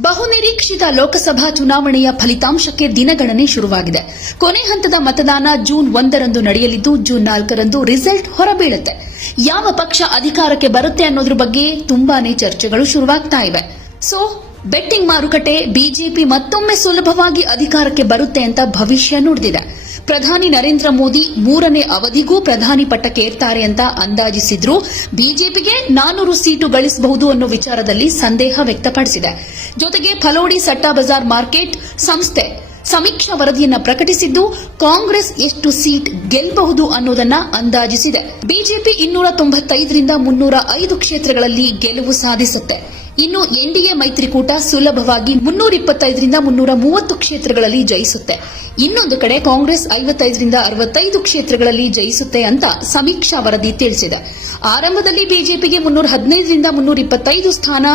ಬಹುನಿರೀಕ್ಷಿತ ಲೋಕಸಭಾ ಚುನಾವಣೆಯ ಫಲಿತಾಂಶಕ್ಕೆ ದಿನಗಣನೆ ಶುರುವಾಗಿದೆ. ಕೊನೆ ಹಂತದ ಮತದಾನ ಜೂನ್ ಒಂದರಂದು ನಡೆಯಲಿದ್ದು, ಜೂನ್ ನಾಲ್ಕರಂದು ರಿಸಲ್ಟ್ ಹೊರಬೀಳುತ್ತೆ. ಯಾವ ಪಕ್ಷ ಅಧಿಕಾರಕ್ಕೆ ಬರುತ್ತೆ ಅನ್ನೋದ್ರ ಬಗ್ಗೆ ತುಂಬಾನೇ ಚರ್ಚೆಗಳು ಶುರುವಾಗ್ತಾ ಇವೆ. ಸೊ ಬೆಟ್ಟಿಂಗ್ ಮಾರುಕಟ್ಟೆ, ಬಿಜೆಪಿ ಮತ್ತೊಮ್ಮೆ ಸುಲಭವಾಗಿ ಅಧಿಕಾರಕ್ಕೆ ಬರುತ್ತೆ ಅಂತ ಭವಿಷ್ಯ ನುಡಿದಿದೆ. ಪ್ರಧಾನಿ ನರೇಂದ್ರ ಮೋದಿ ಮೂರನೇ ಅವಧಿಗೂ ಪ್ರಧಾನಿ ಪಟ್ಟಕ್ಕೆ ಏರ್ತಾರೆ ಅಂತ ಅಂದಾಜಿಸಿದ್ರು. ಬಿಜೆಪಿಗೆ ನಾನೂರು ಸೀಟು ಗಳಿಸಬಹುದು ಅನ್ನೋ ವಿಚಾರದಲ್ಲಿ ಸಂದೇಹ ವ್ಯಕ್ತಪಡಿಸಿದೆ. ಜೊತೆಗೆ ಫಲೋಡಿ ಸಟ್ಟಾ ಬಜಾರ್ ಮಾರ್ಕೆಟ್ ಸಂಸ್ಥೆ ಸಮೀಕ್ಷಾ ವರದಿಯನ್ನ ಪ್ರಕಟಿಸಿದ್ದು, ಕಾಂಗ್ರೆಸ್ ಎಷ್ಟು ಸೀಟ್ ಗೆಲ್ಲಬಹುದು ಅನ್ನೋದನ್ನ ಅಂದಾಜಿಸಿದೆ. ಬಿಜೆಪಿ ಇನ್ನೂರ ತೊಂಬತ್ತೈದರಿಂದ ಮುನ್ನೂರ ಐದು ಕ್ಷೇತ್ರಗಳಲ್ಲಿ ಗೆಲುವು ಸಾಧಿಸುತ್ತೆ. ಇನ್ನು ಎನ್ಡಿಎ ಮೈತ್ರಿಕೂಟ ಸುಲಭವಾಗಿ ಮುನ್ನೂರ ಇಪ್ಪತ್ತೈದರಿಂದ ಮುನ್ನೂರ ಮೂವತ್ತು ಕ್ಷೇತ್ರಗಳಲ್ಲಿ ಜಯಿಸುತ್ತೆ. ಇನ್ನೊಂದು ಕಡೆ ಕಾಂಗ್ರೆಸ್ ಐವತ್ತೈದರಿಂದ ಅರವತ್ತೈದು ಕ್ಷೇತ್ರಗಳಲ್ಲಿ ಜಯಿಸುತ್ತೆ ಅಂತ ಸಮೀಕ್ಷಾ ವರದಿ ತಿಳಿಸಿದೆ. ಆರಂಭದಲ್ಲಿ ಬಿಜೆಪಿಗೆ ಮುನ್ನೂರ ಹದಿನೈದರಿಂದ ಮುನ್ನೂರ ಇಪ್ಪತ್ತೈದು ಸ್ಥಾನ,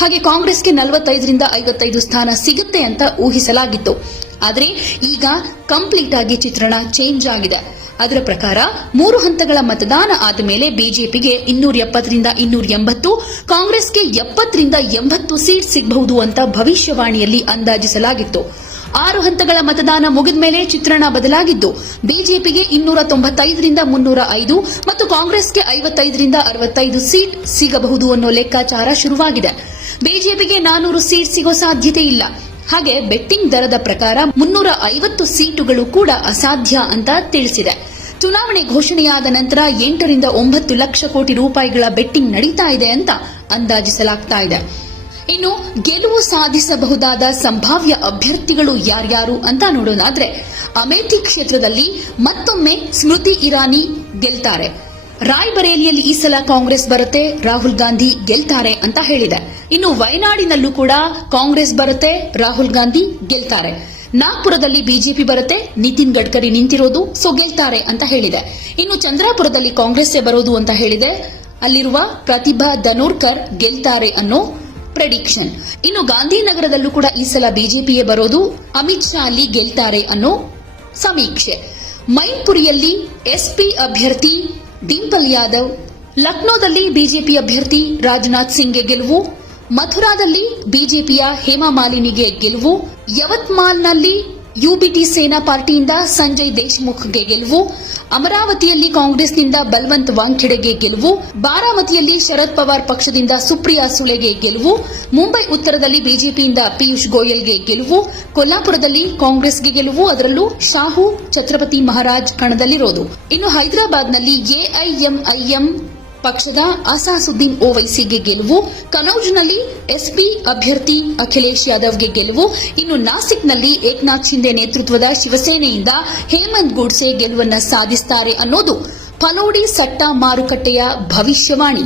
ಹಾಗೆ ಕಾಂಗ್ರೆಸ್ಗೆ ನಲವತ್ತೈದರಿಂದ ಐವತ್ತೈದು ಸ್ಥಾನ ಸಿಗುತ್ತೆ ಅಂತ ಊಹಿಸಲಾಗಿತ್ತು. ಆದರೆ ಈಗ ಕಂಪ್ಲೀಟ್ ಆಗಿ ಚಿತ್ರಣ ಚೇಂಜ್ ಆಗಿದೆ. ಅದರ ಪ್ರಕಾರ ಮೂರು ಹಂತಗಳ ಮತದಾನ ಆದ ಮೇಲೆ ಬಿಜೆಪಿಗೆ ಇನ್ನೂರ ಎಪ್ಪತ್ತರಿಂದ ಇನ್ನೂರ ಎಂಬತ್ತು, ಕಾಂಗ್ರೆಸ್ಗೆ ಎಪ್ಪತ್ತರಿಂದ ಎಂಬತ್ತು ಸೀಟ್ ಸಿಗಬಹುದು ಅಂತ ಭವಿಷ್ಯವಾಣಿಯಲ್ಲಿ ಅಂದಾಜಿಸಲಾಗಿತ್ತು. ಆರು ಹಂತಗಳ ಮತದಾನ ಮುಗಿದ ಮೇಲೆ ಚಿತ್ರಣ ಬದಲಾಗಿದ್ದು, ಬಿಜೆಪಿಗೆ ಇನ್ನೂರ ತೊಂಬತ್ತೈದರಿಂದ ಮುನ್ನೂರ ಐದು ಮತ್ತು ಕಾಂಗ್ರೆಸ್ಗೆ ಐವತ್ತೈದರಿಂದ ಅರವತ್ತೈದು ಸೀಟ್ ಸಿಗಬಹುದು ಅನ್ನೋ ಲೆಕ್ಕಾಚಾರ ಶುರುವಾಗಿದೆ. ಬಿಜೆಪಿಗೆ ನಾನೂರು ಸೀಟ್ ಸಿಗೋ ಸಾಧ್ಯತೆ ಇಲ್ಲ. ಹಾಗೆ ಬೆಟ್ಟಿಂಗ್ ದರದ ಪ್ರಕಾರ ಮುನ್ನೂರ ಐವತ್ತು ಸೀಟುಗಳು ಕೂಡ ಅಸಾಧ್ಯ ಅಂತ ತಿಳಿಸಿದೆ. ಚುನಾವಣೆ ಘೋಷಣೆಯಾದ ನಂತರ ಎಂಟರಿಂದ ಒಂಬತ್ತು ಲಕ್ಷ ಕೋಟಿ ರೂಪಾಯಿಗಳ ಬೆಟ್ಟಿಂಗ್ ನಡೀತಾ ಇದೆ ಅಂತ ಅಂದಾಜಿಸಲಾಗ್ತಾ ಇದೆ. ಇನ್ನು ಗೆಲುವು ಸಾಧಿಸಬಹುದಾದ ಸಂಭಾವ್ಯ ಅಭ್ಯರ್ಥಿಗಳು ಯಾರ್ಯಾರು ಅಂತ ನೋಡೋದಾದ್ರೆ ಅಮೇಠಿ ಕ್ಷೇತ್ರದಲ್ಲಿ ಮತ್ತೊಮ್ಮೆ ಸ್ಮೃತಿ ಇರಾನಿ ಗೆಲ್ತಾರೆ. ರಾಯ್ಬರೇಲಿಯಲ್ಲಿ ಈ ಸಲ ಕಾಂಗ್ರೆಸ್ ಬರುತ್ತೆ, ರಾಹುಲ್ ಗಾಂಧಿ ಗೆಲ್ತಾರೆ ಅಂತ ಹೇಳಿದೆ. ಇನ್ನು ವಯನಾಡಿನಲ್ಲೂ ಕೂಡ ಕಾಂಗ್ರೆಸ್ ಬರುತ್ತೆ, ರಾಹುಲ್ ಗಾಂಧಿ ಗೆಲ್ತಾರೆ. ನಾಗ್ಪುರದಲ್ಲಿ ಬಿಜೆಪಿ ಬರುತ್ತೆ, ನಿತಿನ್ ಗಡ್ಕರಿ ನಿಂತಿರೋದು, ಸೊ ಗೆಲ್ತಾರೆ ಅಂತ ಹೇಳಿದೆ. ಇನ್ನು ಚಂದ್ರಾಪುರದಲ್ಲಿ ಕಾಂಗ್ರೆಸ್ ಬರೋದು ಅಂತ ಹೇಳಿದೆ. ಅಲ್ಲಿರುವ ಪ್ರತಿಭಾ ಧನೂರ್ಕರ್ ಗೆಲ್ತಾರೆ ಅನ್ನೋ ಪ್ರೆಡಿಕ್ಷನ್ ಇನ್ನು ಗಾಂಧಿನಗರದಲ್ಲೂ ಕೂಡ ಈ ಸಲ ಬಿಜೆಪಿಯೇ ಬರೋದು, ಅಮಿತ್ ಶಾ ಅಲ್ಲಿ ಗೆಲ್ತಾರೆ ಅನ್ನೋ ಸಮೀಕ್ಷೆ. ಮೈನ್ಪುರಿಯಲ್ಲಿ ಎಸ್ಪಿ ಅಭ್ಯರ್ಥಿ ಡಿಂಪಲ್ ಯಾದವ್ ಲಕ್ನೋದಲ್ಲಿ ಬಿಜೆಪಿ ಅಭ್ಯರ್ಥಿ ರಾಜನಾಥ್ ಸಿಂಗ್ಗೆ ಗೆಲುವು ಮಥುರಾದಲ್ಲಿ ಬಿಜೆಪಿಯ ಹೇಮಾ ಮಾಲಿನಿಗೆ ಗೆಲುವು ಯವತ್ಮಾಲ್ನಲ್ಲಿ ಯುಬಿಟಿ ಸೇನಾ ಪಾರ್ಟಿಯಿಂದ ಸಂಜಯ್ ದೇಶ್ಮುಖ್ಗೆ ಗೆಲುವು, ಅಮರಾವತಿಯಲ್ಲಿ ಕಾಂಗ್ರೆಸ್ನಿಂದ ಬಲ್ವಂತ್ ವಾಂಖೆಡೆಗೆ ಗೆಲುವು, ಬಾರಾಮತಿಯಲ್ಲಿ ಶರದ್ ಪವಾರ್ ಪಕ್ಷದಿಂದ ಸುಪ್ರಿಯಾ ಸುಳೆಗೆ ಗೆಲುವು, ಮುಂಬೈ ಉತ್ತರದಲ್ಲಿ ಬಿಜೆಪಿಯಿಂದ ಪಿಯೂಷ್ ಗೋಯಲ್ಗೆ ಗೆಲುವು, ಕೊಲ್ಲಾಪುರದಲ್ಲಿ ಕಾಂಗ್ರೆಸ್ಗೆ ಗೆಲುವು, ಅದರಲ್ಲೂ ಶಾಹು, ಛತ್ರಪತಿ ಮಹಾರಾಜ್ ಕಣದಲ್ಲಿರೋದು. ಇನ್ನು ಹೈದರಾಬಾದ್ನಲ್ಲಿ ಎಐಎಂಐಎಂ ಪಕ್ಷದ ಅಸಾಸುದ್ದೀನ್ ಓವೈಸಿಗೆ ಗೆಲುವು, ಕನೌಜ್ನಲ್ಲಿ ಎಸ್ಪಿ ಅಭ್ಯರ್ಥಿ ಅಖಿಲೇಶ್ ಯಾದವ್ಗೆ ಗೆಲುವು, ಇನ್ನು ನಾಸಿಕ್ನಲ್ಲಿ ಏಕನಾಥ್ ಶಿಂದೆ ನೇತೃತ್ವದ ಶಿವಸೇನೆಯಿಂದ ಹೇಮಂತ್ ಗೂಡ್ಸೆ ಗೆಲುವನ್ನು ಸಾಧಿಸುತ್ತಾರೆ ಅನ್ನೋದು ಫಲೋಡಿ ಸಟ್ಟ ಮಾರುಕಟ್ಟೆಯ ಭವಿಷ್ಯವಾಣಿ.